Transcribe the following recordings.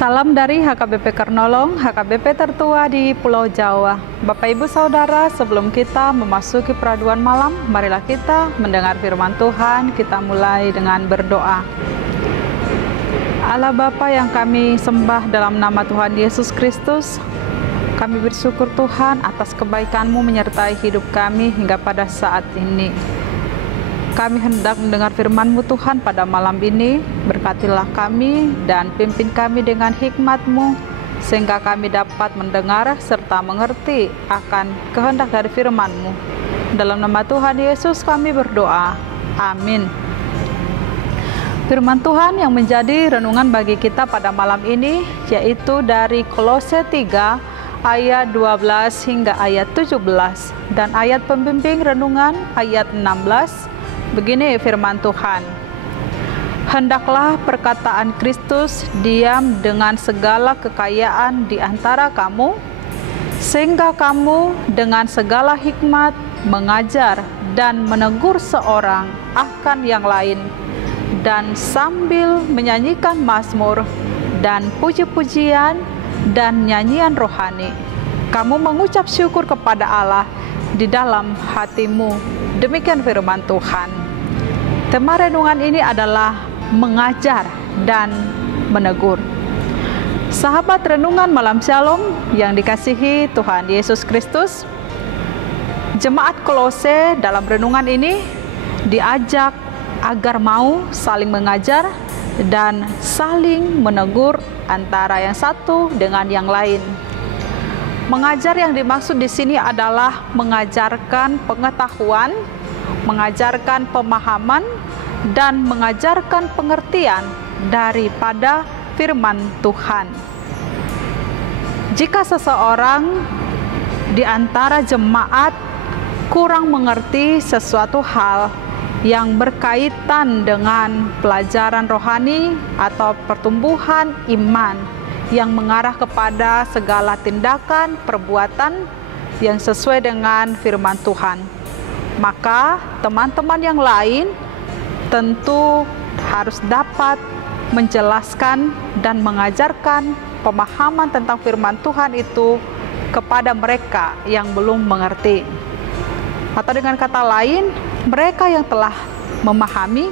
Salam dari HKBP Kernolong, HKBP tertua di Pulau Jawa. Bapak Ibu Saudara, sebelum kita memasuki peraduan malam, marilah kita mendengar firman Tuhan. Kita mulai dengan berdoa. Allah Bapa yang kami sembah dalam nama Tuhan Yesus Kristus, kami bersyukur Tuhan atas kebaikan-Mu menyertai hidup kami hingga pada saat ini. Kami hendak mendengar firman-Mu Tuhan pada malam ini. Berkatilah kami dan pimpin kami dengan hikmat-Mu, sehingga kami dapat mendengar serta mengerti akan kehendak dari firman-Mu. Dalam nama Tuhan Yesus kami berdoa. Amin. Firman Tuhan yang menjadi renungan bagi kita pada malam ini, yaitu dari Kolose 3 ayat 12 hingga ayat 17, dan ayat pembimbing renungan ayat 16. Begini firman Tuhan, hendaklah perkataan Kristus diam dengan segala kekayaan di antara kamu, sehingga kamu dengan segala hikmat mengajar dan menegur seorang akan yang lain, dan sambil menyanyikan mazmur dan puji-pujian dan nyanyian rohani, kamu mengucap syukur kepada Allah di dalam hatimu. Demikian firman Tuhan. Tema renungan ini adalah mengajar dan menegur. Sahabat renungan malam Shalom yang dikasihi Tuhan Yesus Kristus, jemaat Kolose dalam renungan ini diajak agar mau saling mengajar dan saling menegur antara yang satu dengan yang lain. Mengajar yang dimaksud di sini adalah mengajarkan pengetahuan, mengajarkan pemahaman, dan mengajarkan pengertian daripada firman Tuhan. Jika seseorang di antara jemaat kurang mengerti sesuatu hal yang berkaitan dengan pelajaran rohani atau pertumbuhan iman yang mengarah kepada segala tindakan, perbuatan yang sesuai dengan firman Tuhan, maka teman-teman yang lain tentu harus dapat menjelaskan dan mengajarkan pemahaman tentang firman Tuhan itu kepada mereka yang belum mengerti. Atau dengan kata lain, mereka yang telah memahami,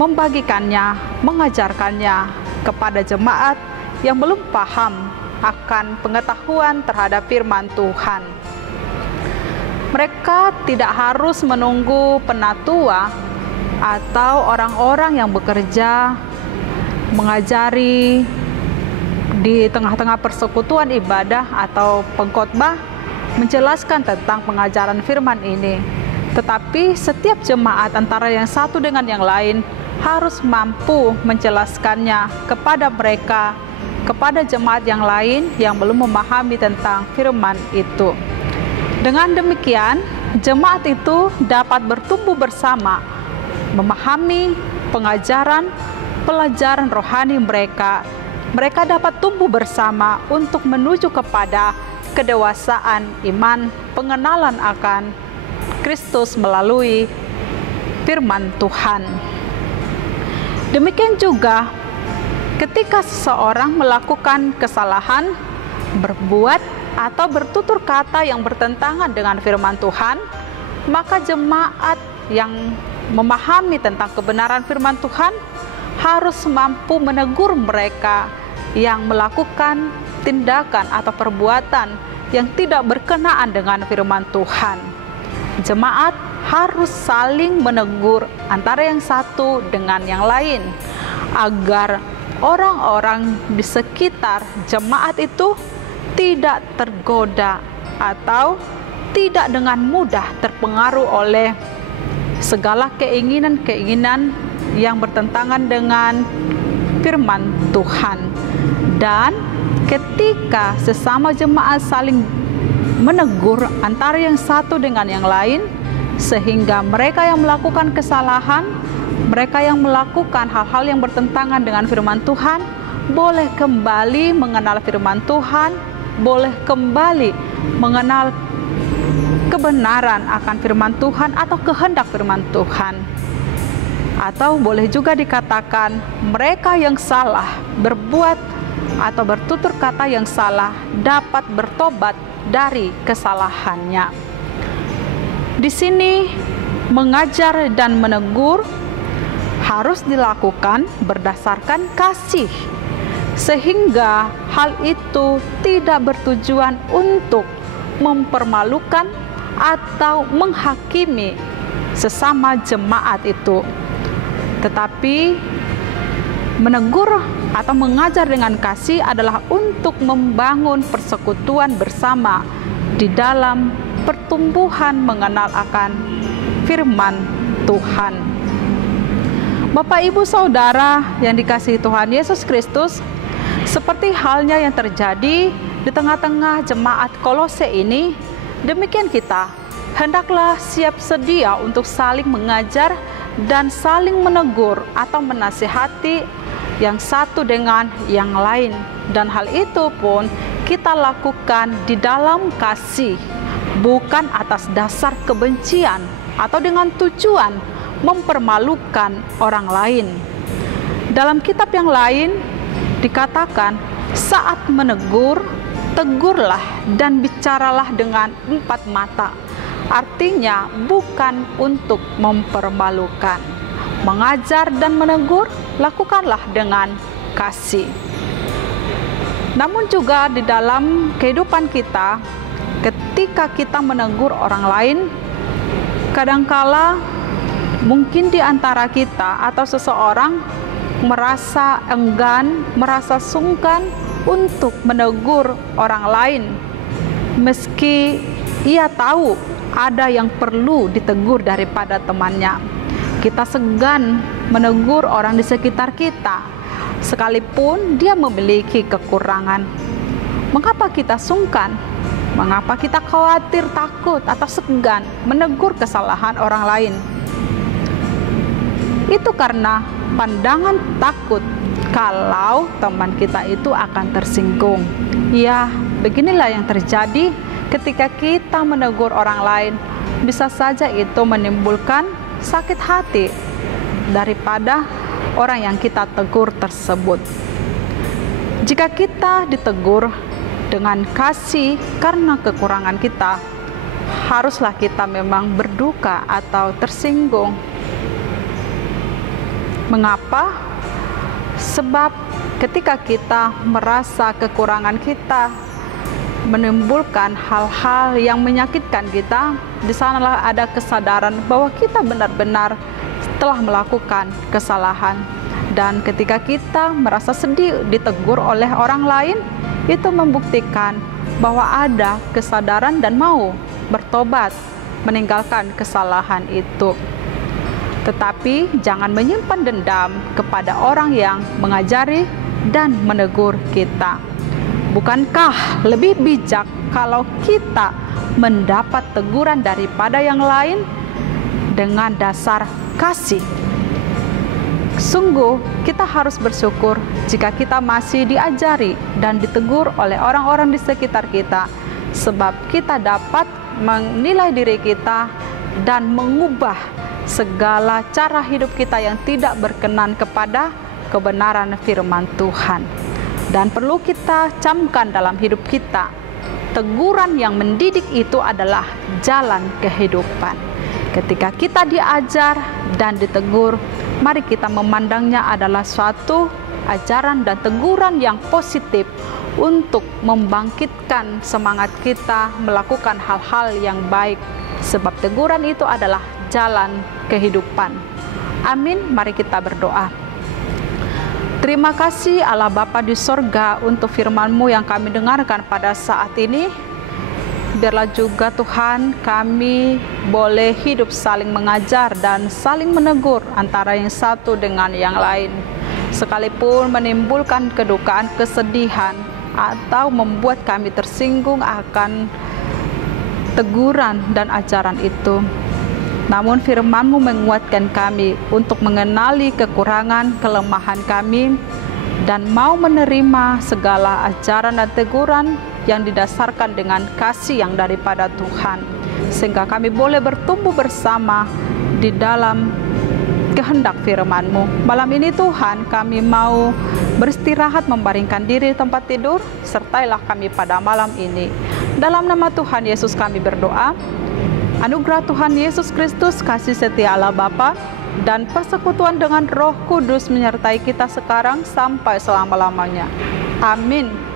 membagikannya, mengajarkannya kepada jemaat yang belum paham akan pengetahuan terhadap firman Tuhan. Mereka tidak harus menunggu penatua atau orang-orang yang bekerja mengajari di tengah-tengah persekutuan ibadah atau pengkhotbah menjelaskan tentang pengajaran firman ini. Tetapi setiap jemaat antara yang satu dengan yang lain harus mampu menjelaskannya kepada mereka, kepada jemaat yang lain yang belum memahami tentang firman itu. Dengan demikian, jemaat itu dapat bertumbuh bersama, memahami pengajaran, pelajaran rohani mereka. Mereka dapat tumbuh bersama untuk menuju kepada kedewasaan iman, pengenalan akan Kristus melalui firman Tuhan. Demikian juga ketika seseorang melakukan kesalahan, berbuat atau bertutur kata yang bertentangan dengan firman Tuhan, maka jemaat yang memahami tentang kebenaran firman Tuhan harus mampu menegur mereka yang melakukan tindakan atau perbuatan yang tidak berkenaan dengan firman Tuhan. Jemaat harus saling menegur antara yang satu dengan yang lain, agar orang-orang di sekitar jemaat itu tidak tergoda atau tidak dengan mudah terpengaruh oleh segala keinginan-keinginan yang bertentangan dengan firman Tuhan. Dan ketika sesama jemaat saling menegur antara yang satu dengan yang lain, sehingga mereka yang melakukan kesalahan, mereka yang melakukan hal-hal yang bertentangan dengan firman Tuhan, boleh kembali mengenal firman Tuhan, boleh kembali mengenal kebenaran akan firman Tuhan atau kehendak firman Tuhan. Atau boleh juga dikatakan mereka yang salah berbuat atau bertutur kata yang salah dapat bertobat dari kesalahannya. Di sini mengajar dan menegur harus dilakukan berdasarkan kasih, sehingga hal itu tidak bertujuan untuk mempermalukan atau menghakimi sesama jemaat itu, tetapi menegur atau mengajar dengan kasih adalah untuk membangun persekutuan bersama di dalam pertumbuhan mengenal akan firman Tuhan. Bapak, Ibu, Saudara yang dikasihi Tuhan Yesus Kristus, seperti halnya yang terjadi di tengah-tengah jemaat Kolose ini, demikian kita hendaklah siap sedia untuk saling mengajar dan saling menegur atau menasihati yang satu dengan yang lain. Dan hal itu pun kita lakukan di dalam kasih, bukan atas dasar kebencian atau dengan tujuan mempermalukan orang lain. Dalam kitab yang lain dikatakan, saat menegur, tegurlah dan bicaralah dengan empat mata. Artinya bukan untuk mempermalukan. Mengajar dan menegur, lakukanlah dengan kasih. Namun juga di dalam kehidupan kita, ketika kita menegur orang lain, kadangkala mungkin di antara kita atau seseorang merasa enggan, merasa sungkan untuk menegur orang lain, meski ia tahu ada yang perlu ditegur daripada temannya. Kita segan menegur orang di sekitar kita, sekalipun dia memiliki kekurangan. Mengapa kita sungkan? Mengapa kita khawatir, takut, atau segan menegur kesalahan orang lain? Itu karena pandangan takut kalau teman kita itu akan tersinggung. Ya, beginilah yang terjadi ketika kita menegur orang lain. Bisa saja itu menimbulkan sakit hati daripada orang yang kita tegur tersebut. Jika kita ditegur dengan kasih karena kekurangan kita, haruslah kita memang berduka atau tersinggung. Mengapa? Sebab ketika kita merasa kekurangan kita menimbulkan hal-hal yang menyakitkan kita, di sanalah ada kesadaran bahwa kita benar-benar telah melakukan kesalahan. Dan ketika kita merasa sedih ditegur oleh orang lain, itu membuktikan bahwa ada kesadaran dan mau bertobat meninggalkan kesalahan itu. Tetapi jangan menyimpan dendam kepada orang yang mengajari dan menegur kita. Bukankah lebih bijak kalau kita mendapat teguran daripada yang lain dengan dasar kasih? Sungguh kita harus bersyukur jika kita masih diajari dan ditegur oleh orang-orang di sekitar kita, sebab kita dapat menilai diri kita dan mengubah segala cara hidup kita yang tidak berkenan kepada kebenaran firman Tuhan. Dan perlu kita camkan dalam hidup kita, teguran yang mendidik itu adalah jalan kehidupan. Ketika kita diajar dan ditegur, mari kita memandangnya adalah suatu ajaran dan teguran yang positif untuk membangkitkan semangat kita melakukan hal-hal yang baik, sebab teguran itu adalah jalan kehidupan. Amin. Mari kita berdoa. Terima kasih Allah Bapa di sorga untuk firman-Mu yang kami dengarkan pada saat ini. Biarlah juga Tuhan kami boleh hidup saling mengajar dan saling menegur antara yang satu dengan yang lain. Sekalipun menimbulkan kedukaan, kesedihan, atau membuat kami tersinggung akan teguran dan ajaran itu. Namun firman-Mu menguatkan kami untuk mengenali kekurangan, kelemahan kami, dan mau menerima segala ajaran dan teguran yang didasarkan dengan kasih yang daripada Tuhan, sehingga kami boleh bertumbuh bersama di dalam kehendak firman-Mu. Malam ini Tuhan, kami mau beristirahat, membaringkan diri di tempat tidur. Sertailah kami pada malam ini. Dalam nama Tuhan Yesus kami berdoa. Anugerah Tuhan Yesus Kristus, kasih setia Allah Bapa, dan persekutuan dengan Roh Kudus menyertai kita sekarang sampai selama-lamanya. Amin.